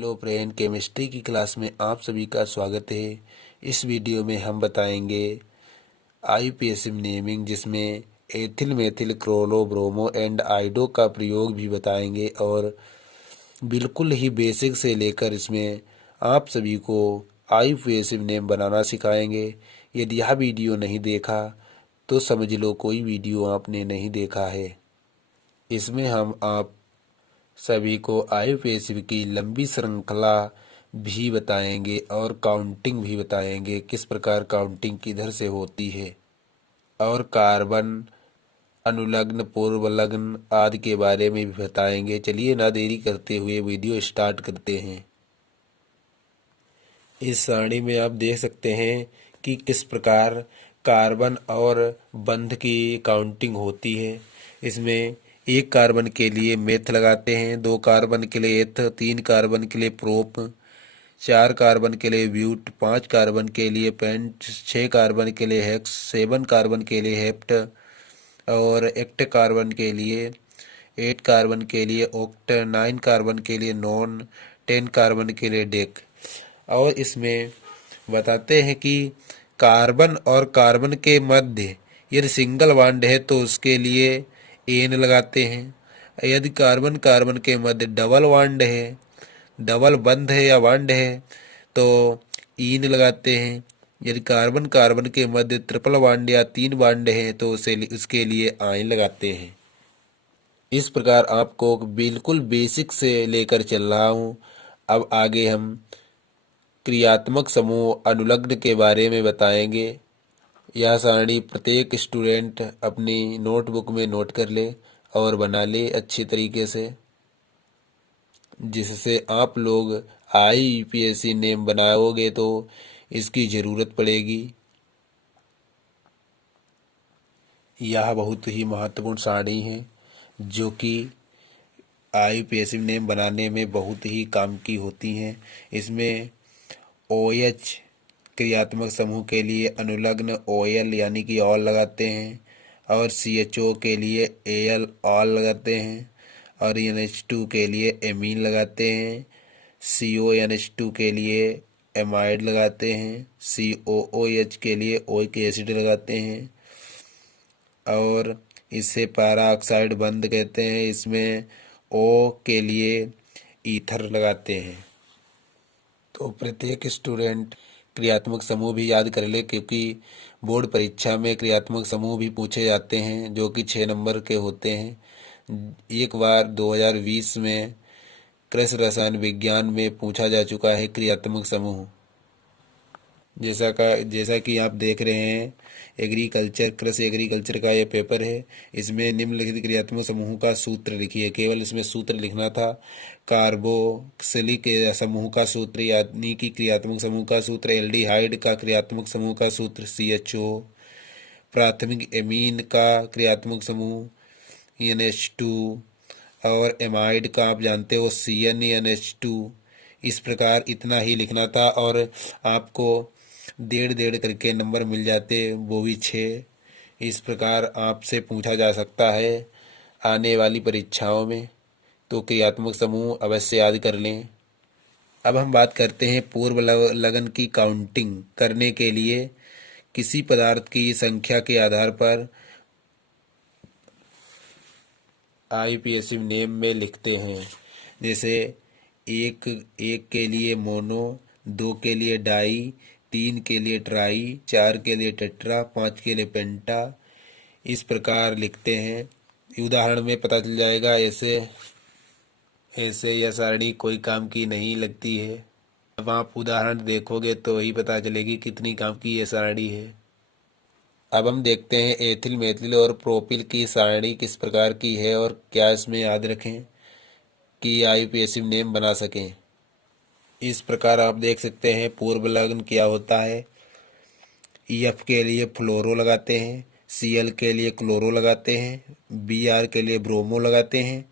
Hello friend, chemistry की class में आप सभी का स्वागत है। इस वीडियो में हम बताएंगे आईयूपीएसी नेमिंग, जिसमें ethyl methyl chloro bromo and iodo का प्रयोग भी बताएंगे और बिल्कुल ही बेसिक से लेकर इसमें आप सभी को आईयूपीएसी नेम बनाना सिखाएंगे। यदि यह वीडियो नहीं देखा तो समझ लो कोई वीडियो आपने नहीं देखा है। इसमें हम आप सभी को आईयूपीएसी की लंबी श्रृंखला भी बताएंगे और काउंटिंग भी बताएंगे, किस प्रकार काउंटिंग किधर से होती है, और कार्बन, अनुलग्न, पूर्वलग्न आदि के बारे में भी बताएंगे। चलिए ना देरी करते हुए वीडियो स्टार्ट करते हैं। इस सारणी में आप देख सकते हैं कि किस प्रकार कार्बन और बंध की काउंटिंग होती है। इसमें एक कार्बन के लिए मेथ लगाते हैं, 2 कार्बन के लिए एथ, 3 कार्बन के लिए प्रोप, 4 कार्बन के लिए ब्यूट, 5 कार्बन के लिए पेंट, 6 कार्बन के लिए हेक्स, 7 कार्बन के लिए हेप्ट और 8 कार्बन के लिए 8 कार्बन के लिए ऑक्ट, 9 कार्बन के लिए नॉन, 10 कार्बन के लिए डेक। और इसमें बताते हैं कि कार्बन और कार्बन के मध्य यदि सिंगल बॉन्ड है तो उसके लिए एन लगाते हैं। यदि कार्बन कार्बन के मध्य डबल बॉन्ड है, डबल बंध है या बॉन्ड है, तो ईन लगाते हैं। यदि कार्बन कार्बन के मध्य ट्रिपल बॉन्ड या 3 बॉन्ड है तो उसे उसके लिए आयन लगाते हैं। इस प्रकार आपको बिल्कुल बेसिक से लेकर चल रहा हूँ। अब आगे हम क्रियात्मक समूह अनुलग्न के बारे में बताएंगे। यह सारणी प्रत्येक स्टूडेंट अपनी नोटबुक में नोट कर ले और बना ले अच्छी तरीके से, जिससे आप लोग आईयूपीएसी नेम बनाओगे तो इसकी ज़रूरत पड़ेगी। यह बहुत ही महत्वपूर्ण सारणी है जो कि आईयूपीएसी नेम बनाने में बहुत ही काम की होती हैं। इसमें OH क्रियात्मक समूह के लिए अनुलग्न OL यानी कि ऑल लगाते हैं, और CHO के लिए AL ऑल लगाते हैं, और NH2 के लिए एमीन लगाते हैं, CONH2 के लिए एमाइड लगाते हैं, COOH के ओइक ओइक एसिड लगाते हैं, और इसे पैरा ऑक्साइड बंध कहते हैं। इसमें O के लिए ईथर लगाते हैं। तो प्रत्येक स्टूडेंट क्रियात्मक समूह भी याद कर ले, क्योंकि बोर्ड परीक्षा में क्रियात्मक समूह भी पूछे जाते हैं जो कि 6 नंबर के होते हैं। एक बार 2020 में कृषि रसायन विज्ञान में पूछा जा चुका है क्रियात्मक समूह। जैसा कि आप देख रहे हैं, एग्रीकल्चर, कृषि एग्रीकल्चर का ये पेपर है। इसमें निम्नलिखित क्रियात्मक समूह का सूत्र लिखिए। केवल इसमें सूत्र लिखना था। कार्बोक्सिलिक समूह का सूत्र यानी कि क्रियात्मक समूह का सूत्र, एल्डिहाइड का क्रियात्मक समूह का सूत्र CHO, प्राथमिक एमीन का क्रियात्मक समूह NH2, और एमाइड का आप जानते हो CnNH2। इस प्रकार इतना ही लिखना था और आपको 1.5 करके नंबर मिल जाते, वो भी 6। इस प्रकार आपसे पूछा जा सकता है आने वाली परीक्षाओं में, तो क्रियात्मक समूह अवश्य याद कर लें। अब हम बात करते हैं पूर्व लगन की काउंटिंग करने के लिए किसी पदार्थ की संख्या के आधार पर आईयूपीएसी नेम में लिखते हैं। जैसे एक के लिए मोनो, 2 के लिए डाई, 3 के लिए ट्राई, 4 के लिए टेट्रा, 5 के लिए पेंटा। इस प्रकार लिखते हैं। उदाहरण में पता चल जाएगा। ऐसे ऐसे यह सारणी कोई काम की नहीं लगती है। अब आप उदाहरण देखोगे तो ही पता चलेगी कितनी काम की यह सारणी है। अब हम देखते हैं एथिल मेथिल और प्रोपिल की सारणी किस प्रकार की है और क्या इसमें याद रखें कि आईयूपीएसी नेम बना सकें। इस प्रकार आप देख सकते हैं पूर्व लग्न क्या होता है। EF के लिए फ्लोरो लगाते हैं, Cl के लिए क्लोरो लगाते हैं, Br के लिए ब्रोमो लगाते हैं,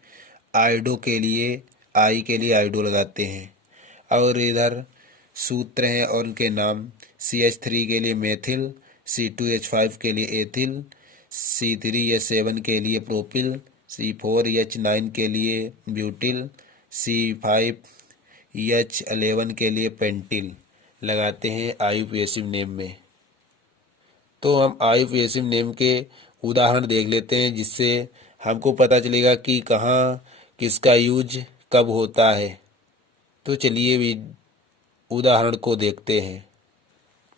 आइडो के लिए आइडो लगाते हैं। और इधर सूत्र हैं और उनके नाम। CH3 के लिए मेथिल, C2H5 के लिए एथिल, C3H7 के लिए प्रोपिल, C4H9 के लिए ब्यूटिल, H11 के लिए पेंटिल लगाते हैं आईयूपीएसिव नेम में। तो हम आईयूपीएसिव नेम के उदाहरण देख लेते हैं, जिससे हमको पता चलेगा कि कहाँ किसका यूज कब होता है। तो चलिए भी उदाहरण को देखते हैं।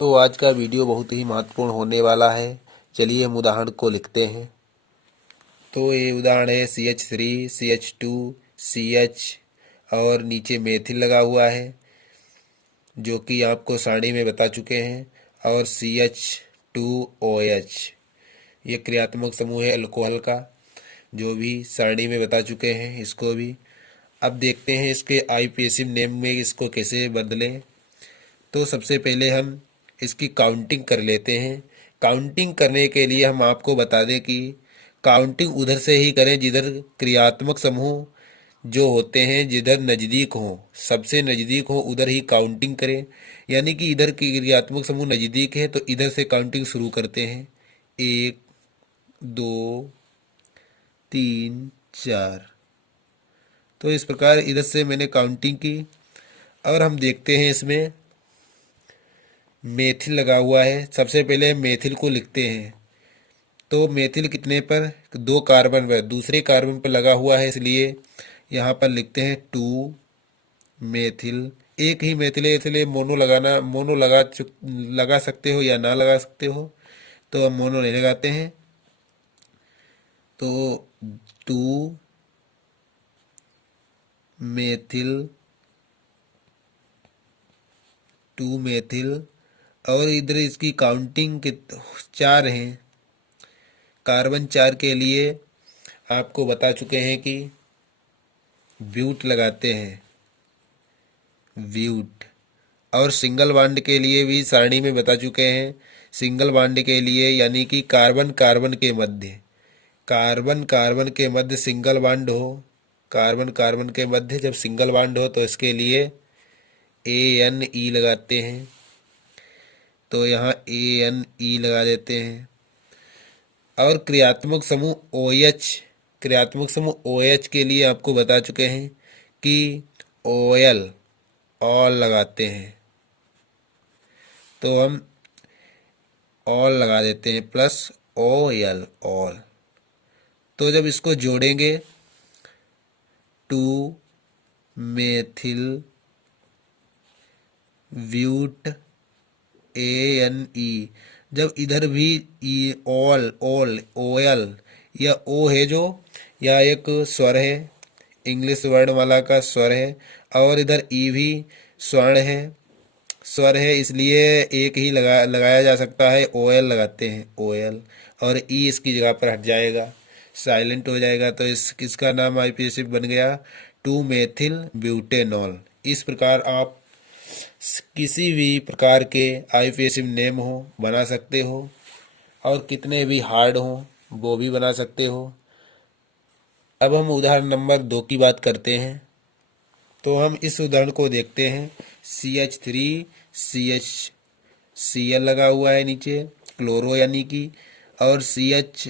तो आज का वीडियो बहुत ही महत्वपूर्ण होने वाला है। चलिए हम उदाहरण को लिखते हैं। तो ये उदाहरण है CH3, CH2, CH और नीचे मेथिल लगा हुआ है, जो कि आपको सारणी में बता चुके हैं, और CH2OH ये क्रियात्मक समूह है अल्कोहल का, जो भी सारणी में बता चुके हैं इसको भी। अब देखते हैं इसके आईयूपीएसिव नेम में इसको कैसे बदलें। तो सबसे पहले हम इसकी काउंटिंग कर लेते हैं। काउंटिंग करने के लिए हम आपको बता दें कि काउंटिंग उधर से ही करें जिधर क्रियात्मक समूह जो होते हैं जिधर नज़दीक हो, सबसे नज़दीक हो उधर ही काउंटिंग करें। यानी कि इधर की क्रियात्मक समूह नज़दीक है तो इधर से काउंटिंग शुरू करते हैं। 1 2 3 4। तो इस प्रकार इधर से मैंने काउंटिंग की। और हम देखते हैं इसमें मेथिल लगा हुआ है। सबसे पहले हम मेथिल को लिखते हैं। तो मेथिल कितने पर, 2 कार्बन पर, दूसरे कार्बन पर लगा हुआ है, इसलिए यहाँ पर लिखते हैं 2 मेथिल। एक ही मेथिल है इसलिए मोनो लगा सकते हो या ना लगा सकते हो, तो हम मोनो नहीं लगाते हैं। तो 2 मेथिल, 2 मेथिल। और इधर इसकी काउंटिंग 4 हैं। कार्बन 4 के लिए आपको बता चुके हैं कि ब्यूट लगाते हैं, ब्यूट। और सिंगल बॉन्ड के लिए भी सारणी में बता चुके हैं। सिंगल बॉन्ड के लिए यानी कि कार्बन कार्बन के मध्य, कार्बन कार्बन के मध्य सिंगल बॉन्ड हो, कार्बन कार्बन के मध्य जब सिंगल बॉन्ड हो तो इसके लिए ANE लगाते हैं। तो यहाँ ANE लगा देते हैं। और क्रियात्मक समूह OH, क्रियात्मक समूह OH के लिए आपको बता चुके हैं कि OL, ऑल लगाते हैं। तो हम ऑल लगा देते हैं प्लस OL, ऑल। तो जब इसको जोड़ेंगे 2 मेथिल ब्यूट ANE, जब इधर भी ऑल, OL या O है जो, या एक स्वर है, इंग्लिश वर्णमाला का स्वर है, और इधर E भी स्वर है, इसलिए एक ही लगाया जा सकता है। OL लगाते हैं, OL, और E इसकी जगह पर हट जाएगा, साइलेंट हो जाएगा। तो इसका नाम आईयूपीएसिव बन गया 2 मेथिल ब्यूटेनॉल। इस प्रकार आप किसी भी प्रकार के आईयूपीएसिव नेम हो बना सकते हो, और कितने भी हार्ड हो वो भी बना सकते हो। अब हम उदाहरण नंबर 2 की बात करते हैं। तो हम इस उदाहरण को देखते हैं। CH3 CHCl लगा हुआ है नीचे, क्लोरो यानी कि, और CH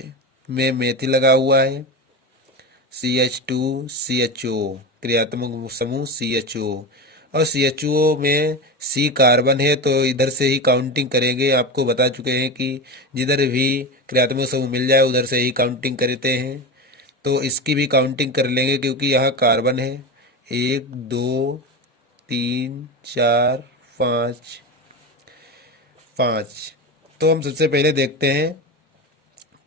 में मेथिल लगा हुआ है, CH2 CHO, क्रियात्मक समूह CHO, और CHO में C कार्बन है तो इधर से ही काउंटिंग करेंगे। आपको बता चुके हैं कि जिधर भी क्रियात्मक समूह मिल जाए उधर से ही काउंटिंग करते हैं। तो इसकी भी काउंटिंग कर लेंगे क्योंकि यहाँ कार्बन है। 1 2 3 4 5 5। तो हम सबसे पहले देखते हैं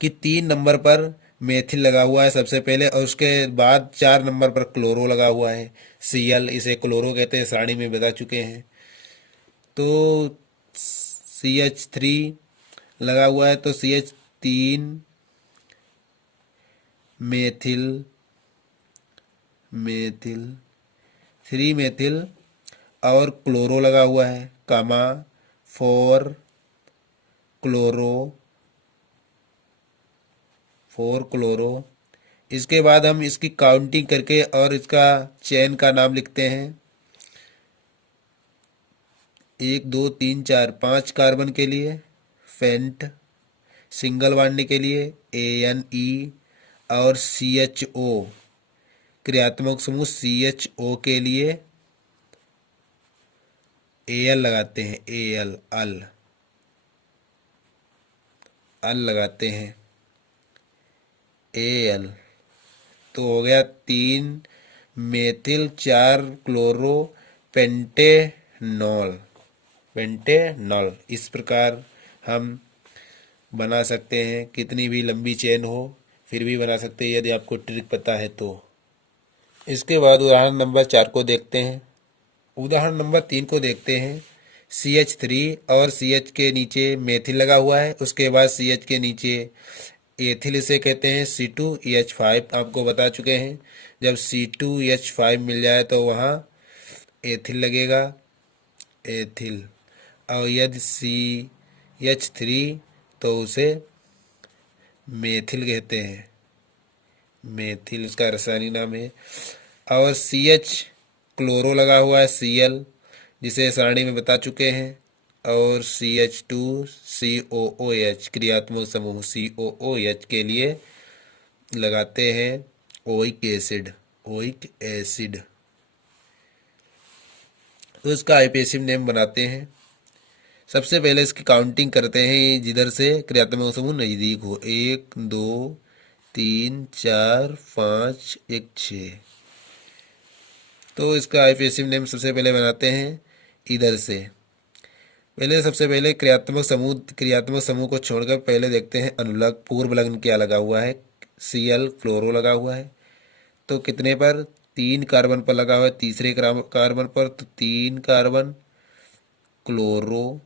कि 3 नंबर पर मेथिल लगा हुआ है सबसे पहले, और उसके बाद 4 नंबर पर क्लोरो लगा हुआ है, Cl, इसे क्लोरो कहते हैं, सारणी में बता चुके हैं। तो CH3 लगा हुआ है तो CH3 मेथिल, 3 मेथिल, और क्लोरो लगा हुआ है, 4 क्लोरो, 4 क्लोरो। इसके बाद हम इसकी काउंटिंग करके और इसका चेन का नाम लिखते हैं। 1 2 3 4 5 कार्बन के लिए फेंट, सिंगल बॉन्ड के लिए ANE, और CHO, क्रियात्मक समूह CHO के लिए ए एल लगाते हैं, ए एल, अल, अल लगाते हैं, ए एल। तो हो गया 3 मेथिल 4 क्लोरो पेंटेनॉल, पेंटेनॉल। इस प्रकार हम बना सकते हैं, कितनी भी लंबी चेन हो फिर भी बना सकते हैं यदि आपको ट्रिक पता है तो। इसके बाद उदाहरण नंबर 4 को देखते हैं। उदाहरण नंबर 3 को देखते हैं। CH3 और CH के नीचे मेथिल लगा हुआ है, उसके बाद CH के नीचे एथिल, इसे कहते हैं C2H5। आपको बता चुके हैं जब C2H5 मिल जाए तो वहाँ एथिल लगेगा, एथिल। और यदि CH3 तो उसे मेथिल कहते हैं, मेथिल उसका रासायनिक नाम है। और CH क्लोरो लगा हुआ है, Cl, जिसे सारणी में बता चुके हैं। और CH2COOH क्रियात्मक समूह COOH के लिए लगाते हैं ओइक एसिड, ओइक एसिड। तो इसका आईपीएसिव नेम बनाते हैं। सबसे पहले इसकी काउंटिंग करते हैं जिधर से क्रियात्मक समूह नज़दीक हो। 1 2 3 4 5 1 6। तो इसका आईपीएसिव नेम सबसे पहले बनाते हैं इधर से। पहले सबसे पहले क्रियात्मक समूह को छोड़कर पहले देखते हैं अनुलग, पूर्व लग्न क्या लगा हुआ है। Cl क्लोरो लगा हुआ है, तो कितने पर? 3 कार्बन पर लगा हुआ है, तीसरे कार्बन पर, तो 3 कार्बन क्लोरो।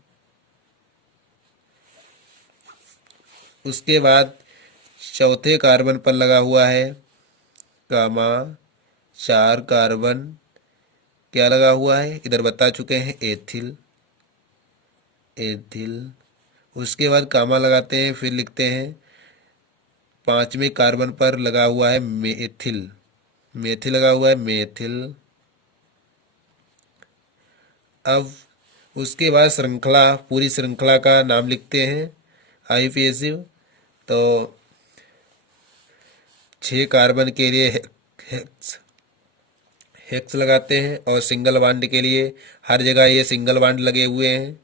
उसके बाद चौथे कार्बन पर लगा हुआ है गामा, 4 कार्बन क्या लगा हुआ है, इधर बता चुके हैं, एथिल, एथिल। उसके बाद कामा लगाते हैं, फिर लिखते हैं 5वें कार्बन पर लगा हुआ है मेथिल, मेथिल लगा हुआ है, मेथिल। अब उसके बाद श्रृंखला, पूरी श्रृंखला का नाम लिखते हैं आईपीएसिव। तो 6 कार्बन के लिए हेक्स, हेक्स लगाते हैं। और सिंगल बॉन्ड के लिए हर जगह ये सिंगल बॉन्ड लगे हुए हैं,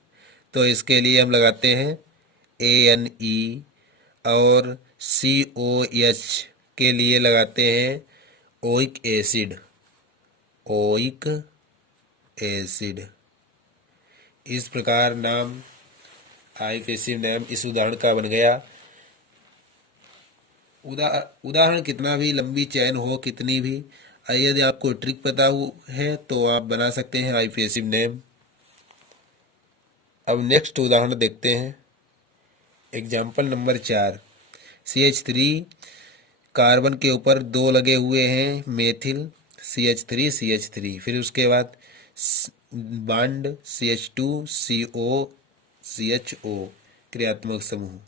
तो इसके लिए हम लगाते हैं ANE। और COH के लिए लगाते हैं ओइक एसिड, ओइक एसिड। इस प्रकार नाम, आईपीएसिव नाम इस उदाहरण का बन गया। उदाहरण कितना भी लंबी चैन हो, कितनी भी, यदि आपको ट्रिक पता है तो आप बना सकते हैं आईपीएसिव नेम। अब नेक्स्ट उदाहरण देखते हैं। Example number 4। CH3 कार्बन के ऊपर 2 लगे हुए हैं मेथिल, CH3 CH3। फिर उसके बाद बॉन्ड CH2CO CHO क्रियात्मक समूह।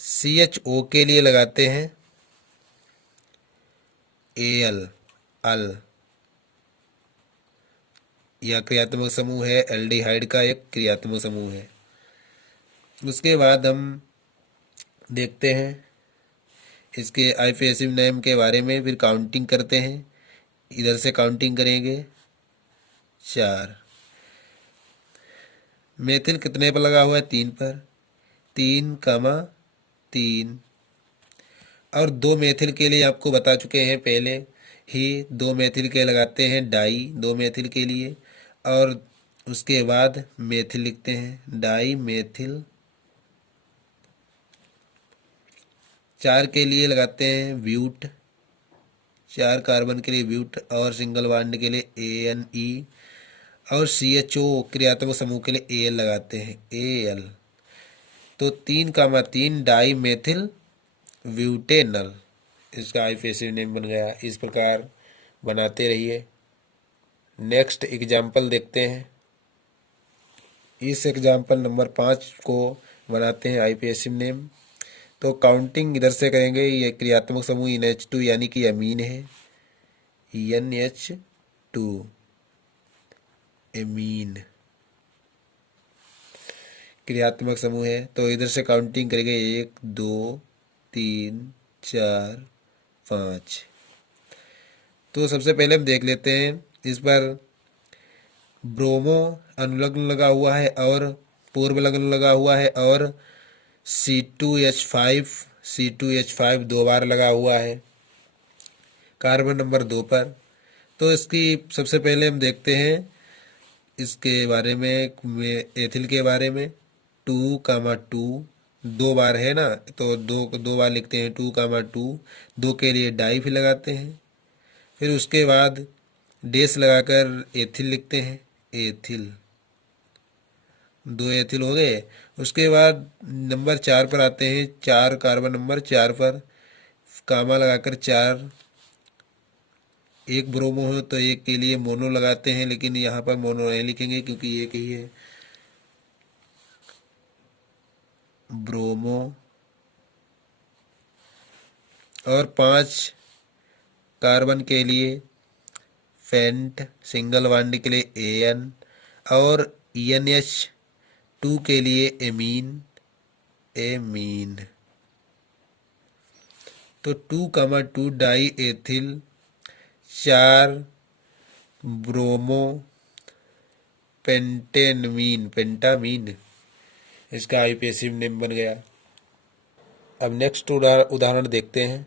CHO के लिए लगाते हैं Al, अल, यह क्रियात्मक समूह है, एल्डिहाइड का एक क्रियात्मक समूह है। उसके बाद हम देखते हैं इसके आईपीएसिव नेम के बारे में, फिर काउंटिंग करते हैं। इधर से काउंटिंग करेंगे 4। मेथिल कितने पर लगा हुआ है? 3 पर, 3 कामा 3। और 2 मेथिल के लिए आपको बता चुके हैं पहले ही, 2 मेथिल के लगाते हैं डाई, 2 मेथिल के लिए। और उसके बाद मेथिल लिखते हैं, डाई मेथिल। 4 के लिए लगाते हैं ब्यूट, 4 कार्बन के लिए ब्यूट। और सिंगल बॉन्ड के लिए ANE। और CHO क्रियात्मक समूह के लिए AL लगाते हैं, AL। तो 3 कामा 3 डाई मेथिल ब्यूटेनल, इसका आईपीएसिव नेम बन गया। इस प्रकार बनाते रहिए। नेक्स्ट एग्जाम्पल देखते हैं। इस एग्जाम्पल नंबर 5 को बनाते हैं आईपीएसिव नेम। तो काउंटिंग इधर से करेंगे। ये क्रियात्मक समूह NH2 यानी कि अमीन है, NH2 एमीन क्रियात्मक समूह है। तो इधर से काउंटिंग करेंगे 1 2 3 4 5। तो सबसे पहले हम देख लेते हैं इस पर ब्रोमो अनुलग्न लगा हुआ है और पूर्व लग्न लगा हुआ है, और C2H5 दो बार लगा हुआ है कार्बन नंबर 2 पर। तो इसकी सबसे पहले हम देखते हैं इसके बारे में, एथिल के बारे में। 2,2 दो बार है ना, तो दो दो बार लिखते हैं 2,2। दो के लिए डाई फिर लगाते हैं, फिर उसके बाद डैश लगाकर एथिल लिखते हैं, एथिल। दो एथिल हो गए। उसके बाद नंबर 4 पर आते हैं, 4 कार्बन नंबर 4 पर कामा लगाकर 4। एक ब्रोमो हो तो एक के लिए मोनो लगाते हैं, लेकिन यहाँ पर मोनो नहीं लिखेंगे क्योंकि एक ही है। ब्रोमो। और 5 कार्बन के लिए फेंट, सिंगल बॉन्ड के लिए एन, और EnH2 के लिए एमीन, एमीन। तो 2,2 डाई एथिल, 4 ब्रोमो पेंटेनमीन, पेंटामीन, इसका आईपीएसिव नेम बन गया। अब नेक्स्ट उदाहरण देखते हैं।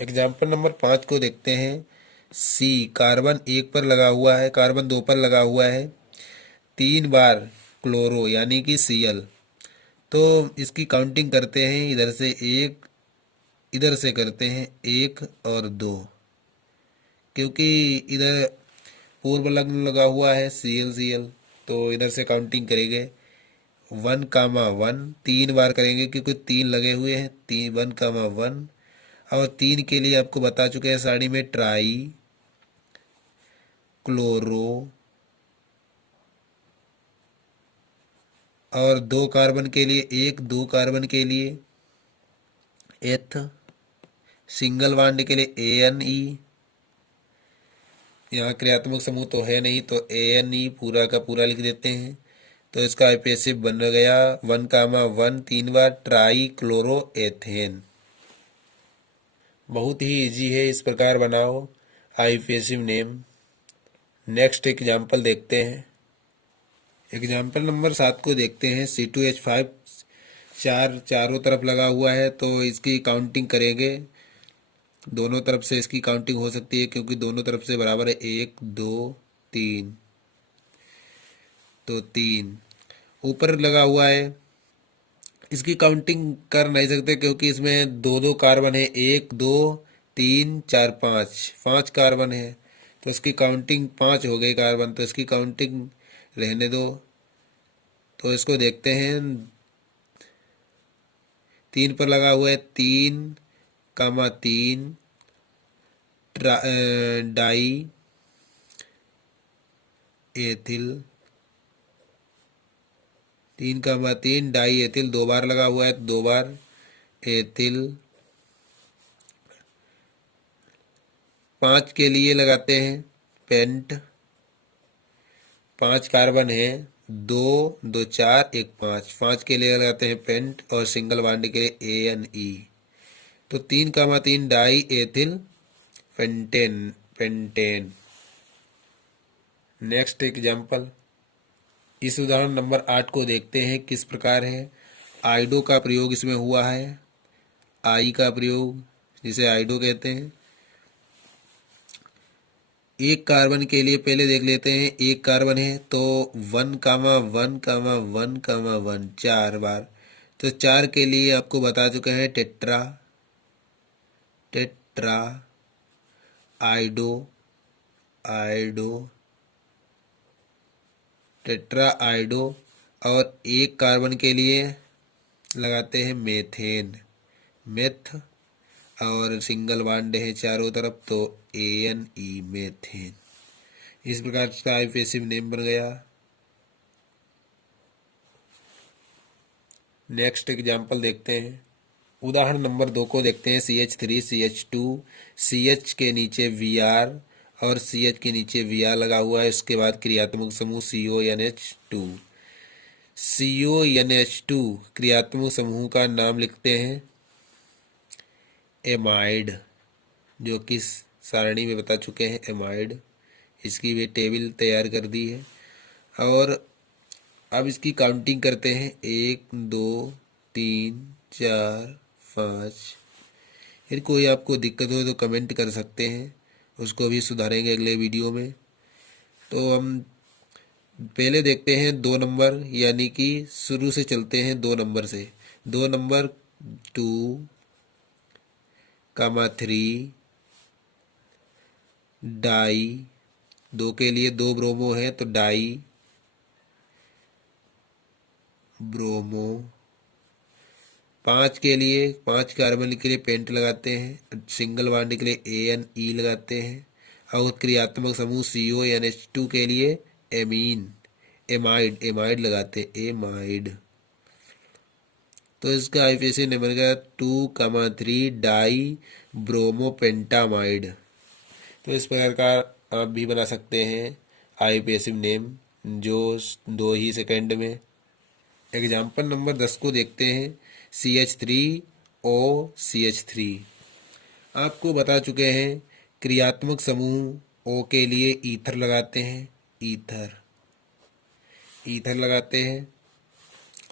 एग्जाम्पल नंबर 5 को देखते हैं। C कार्बन 1 पर लगा हुआ है, कार्बन 2 पर लगा हुआ है 3 बार क्लोरो यानी कि Cl। तो इसकी काउंटिंग करते हैं, इधर से 1, इधर से करते हैं 1 और 2, क्योंकि इधर पूर्व लग्न लगा हुआ है Cl, तो इधर से काउंटिंग करेंगे 1,1, 3 बार करेंगे क्योंकि 3 लगे हुए हैं, 1,1। और 3 के लिए आपको बता चुके हैं साड़ी में ट्राई क्लोरो, और 2 कार्बन के लिए 1, 2 कार्बन के लिए एथ, सिंगल बॉन्ड के लिए ANE। यहाँ क्रियात्मक समूह तो है नहीं, तो ANE पूरा का पूरा लिख देते हैं। तो इसका आईपीएसिव बन गया 1,1, 3 बार ट्राई क्लोरो एथेन। बहुत ही इजी है, इस प्रकार बनाओ आईपीएसिव नेम। नेक्स्ट एग्जाम्पल देखते हैं। एग्जाम्पल नंबर 7 को देखते हैं। C2H5 चारों तरफ लगा हुआ है, तो इसकी काउंटिंग करेंगे। दोनों तरफ से इसकी काउंटिंग हो सकती है क्योंकि दोनों तरफ से बराबर है, 1, 2, 3। तो 3 ऊपर लगा हुआ है, इसकी काउंटिंग कर नहीं सकते क्योंकि इसमें दो दो कार्बन है, 1, 2, 3, 4, 5 कार्बन है। तो इसकी काउंटिंग 5 हो गई कार्बन, तो इसकी काउंटिंग रहने दो। तो इसको देखते हैं, 3 पर लगा हुआ है 3,3 डाई एथिल, 3,3 डाई एथिल, 2 बार लगा हुआ है, 2 बार एथिल। 5 के लिए लगाते हैं पेंट, 5 कार्बन है, 2, 2, 4, 1, 5 के लिए लगाते हैं पेंट, और सिंगल बॉन्ड के लिए ANE। तो 3,3 die ethyl pentane, pentane. Next example, इस उदाहरण नंबर 8 को देखते हैं किस प्रकार है। आइडो का प्रयोग इसमें हुआ है, आई का प्रयोग, जिसे आइडो कहते हैं। एक कार्बन के लिए पहले देख लेते हैं, एक कार्बन है तो 1,1,1,1 4 बार। तो 4 के लिए आपको बता चुके हैं टेट्रा, टेट्रा आइडो, आइडो, टेट्रा आइडो। और एक कार्बन के लिए लगाते हैं मेथेन, मेथ, और सिंगल बॉन्ड है चारों तरफ, तो ANE, मेथेन। इस प्रकार का आईपीएसिव नेम बन गया। नेक्स्ट एग्जाम्पल देखते हैं। उदाहरण नंबर 2 को देखते हैं। CH3 CH2, CH के नीचे Vr और CH के नीचे Vr लगा हुआ है। इसके बाद क्रियात्मक समूह CONH2, CONH2 क्रियात्मक समूह का नाम लिखते हैं एमाइड, जो कि सारणी में बता चुके हैं एमाइड, इसकी भी टेबल तैयार कर दी है। और अब इसकी काउंटिंग करते हैं, 1 2 3 4 5। फिर कोई आपको दिक्कत हो तो कमेंट कर सकते हैं, उसको भी सुधारेंगे अगले वीडियो में। तो हम पहले देखते हैं 2 नंबर, यानी कि शुरू से चलते हैं 2 नंबर से। 2 नंबर 2, 3, डाई। 2 के लिए 2 ब्रोमो है तो डाई ब्रोमो। 5 के लिए, 5 कार्बन के लिए पेंट लगाते हैं, सिंगल बॉन्ड के लिए ANE लगाते हैं। और क्रियात्मक समूह CONH2 के लिए एमाइड लगाते हैं, एमाइड। तो इसका आईपीएसी नंबर बनेगा 2,3 डाई ब्रोमो पेंटामाइड। तो इस प्रकार का आप भी बना सकते हैं आईपीएसी नेम, जो 2 ही सेकंड में। एग्जाम्पल नंबर 10 को देखते हैं, CH3OCH3। आपको बता चुके हैं क्रियात्मक समूह O के लिए ईथर लगाते हैं, ईथर लगाते हैं।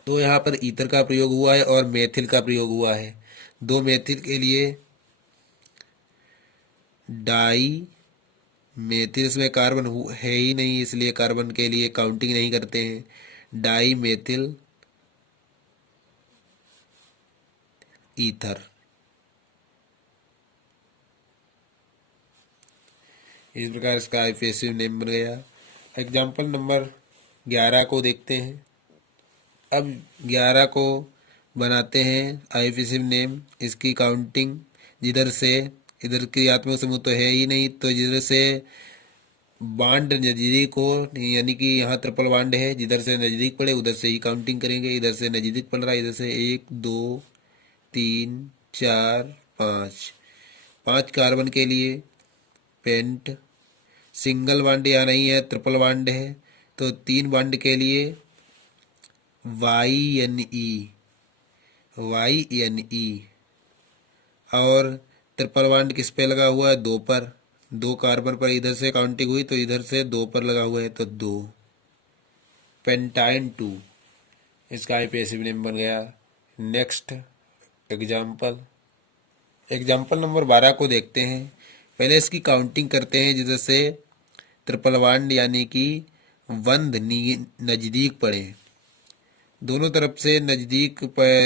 तो यहाँ पर ईथर का प्रयोग हुआ है और मेथिल का प्रयोग हुआ है। 2 मेथिल के लिए डाई मेथिल, इसमें कार्बन है ही नहीं, इसलिए कार्बन के लिए काउंटिंग नहीं करते हैं। Dimethyl ether. इस प्रकार इसका आईपीएसी नेम बन गया। एग्जाम्पल नंबर 11 को देखते हैं। अब 11 को बनाते हैं आईपीएसी नेम। इसकी काउंटिंग जिधर से, इधर क्रियात्मक समूह तो है ही नहीं, तो जिधर से बांड नजदीक हो, यानी कि यहाँ ट्रिपल बांड है, जिधर से नजदीक पड़े उधर से ही काउंटिंग करेंगे। इधर से नजदीक पड़ रहा है, इधर से 1 2 3 4 5। 5 कार्बन के लिए पेंट, सिंगल बांड यहाँ नहीं है, ट्रिपल बांड है, तो 3 बांड के लिए YNE। और ट्रिपल बांड किस पे लगा हुआ है? 2 पर। 2 कार्बन पर इधर से काउंटिंग हुई तो इधर से 2 पर लगा हुआ है, तो 2 पेंटाइन 2। इसका आईपीएसी नेम बन गया। नेक्स्ट एग्जाम्पल, एग्जाम्पल नंबर 12 को देखते हैं। पहले इसकी काउंटिंग करते हैं जिधर से ट्रिपल बॉन्ड यानी कि बंध नजदीक पड़े। दोनों तरफ से नजदीक,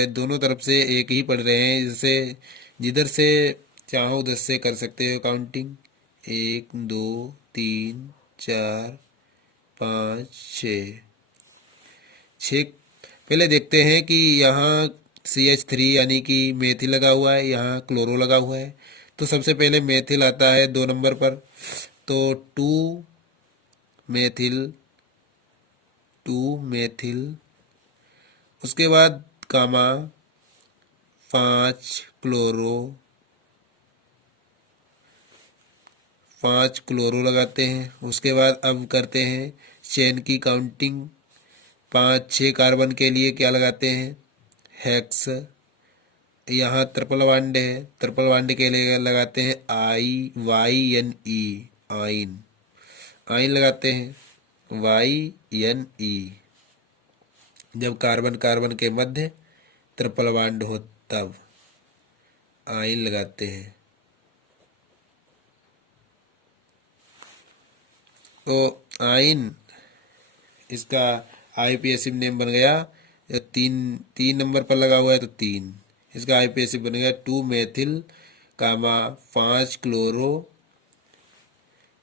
दोनों तरफ से एक ही पड़ रहे हैं, जैसे जिधर से चाहो उधर से कर सकते हो काउंटिंग। 1 2 3 4 5 6। पहले देखते हैं कि यहाँ CH3 यानी कि मेथिल लगा हुआ है, यहाँ क्लोरो लगा हुआ है। तो सबसे पहले मेथिल आता है 2 नंबर पर, तो 2 मेथिल। उसके बाद कामा 5 क्लोरो, 5 क्लोरो लगाते हैं। उसके बाद अब करते हैं चेन की काउंटिंग। 5 6 कार्बन के लिए क्या लगाते हैं? हेक्स। यहाँ ट्रिपल बॉन्ड है, ट्रिपल बॉन्ड के लिए लगाते हैं YNE, आइन लगाते हैं YNE। जब कार्बन कार्बन के मध्य ट्रिपल बॉन्ड हो तब आइन लगाते हैं। तो आइन, इसका आईपीएसी नेम बन गया। 3 नंबर पर लगा हुआ है तो 3। इसका आईपीएसी बन गया 2 मेथिल कामा 5 क्लोरो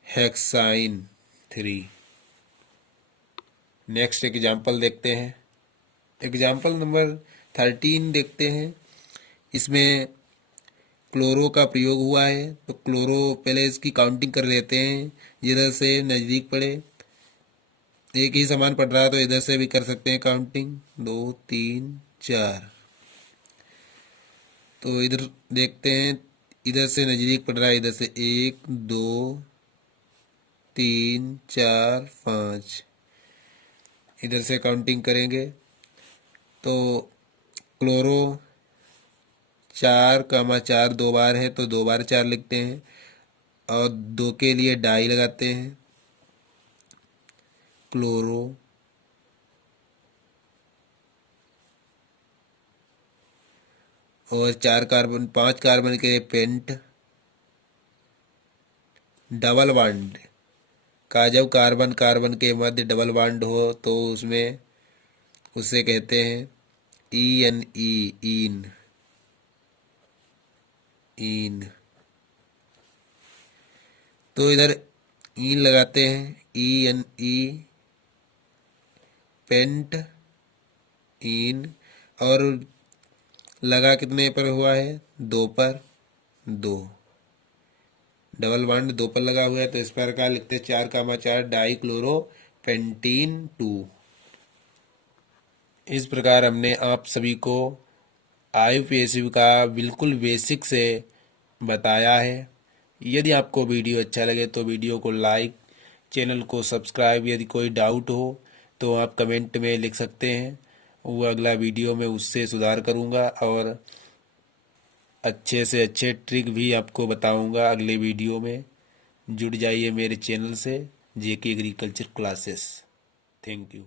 हेक्साइन 3। नेक्स्ट एग्जाम्पल देखते हैं। एग्जाम्पल नंबर 13 देखते हैं। इसमें क्लोरो का प्रयोग हुआ है, तो क्लोरो पहले इसकी काउंटिंग कर लेते हैं जिधर से नज़दीक पड़े। एक ही समान पड़ रहा है तो इधर से भी कर सकते हैं काउंटिंग, 2 3 4। तो इधर देखते हैं, इधर से नज़दीक पड़ रहा है, इधर से 1 2 3 4 5। इधर से काउंटिंग करेंगे तो क्लोरो 4,4 2 बार है तो 2 बार 4 लिखते हैं। और 2 के लिए डाई लगाते हैं, क्लोरो, और 5 कार्बन के लिए पेंट। डबल बॉन्ड का जब कार्बन कार्बन के मध्य डबल बॉन्ड हो तो उसमें उसे कहते हैं ई, ईन। ईन, तो इधर ईन लगाते हैं, ई, पेंट, ईन। और लगा कितने पर हुआ है? 2 पर। 2 डबल बॉन्ड 2 पर लगा हुआ है, तो इस प्रकार लिखते हैं 4, डाई क्लोरो पेंटीन 2। इस प्रकार हमने आप सभी को आईयूपीएसी का बिल्कुल बेसिक से बताया है। यदि आपको वीडियो अच्छा लगे तो वीडियो को लाइक, चैनल को सब्सक्राइब। यदि कोई डाउट हो तो आप कमेंट में लिख सकते हैं, वो अगला वीडियो में उससे सुधार करूँगा और अच्छे से अच्छे ट्रिक भी आपको बताऊँगा अगले वीडियो में। जुड़ जाइए मेरे चैनल से, जेके एग्रीकल्चर क्लासेस। Thank you.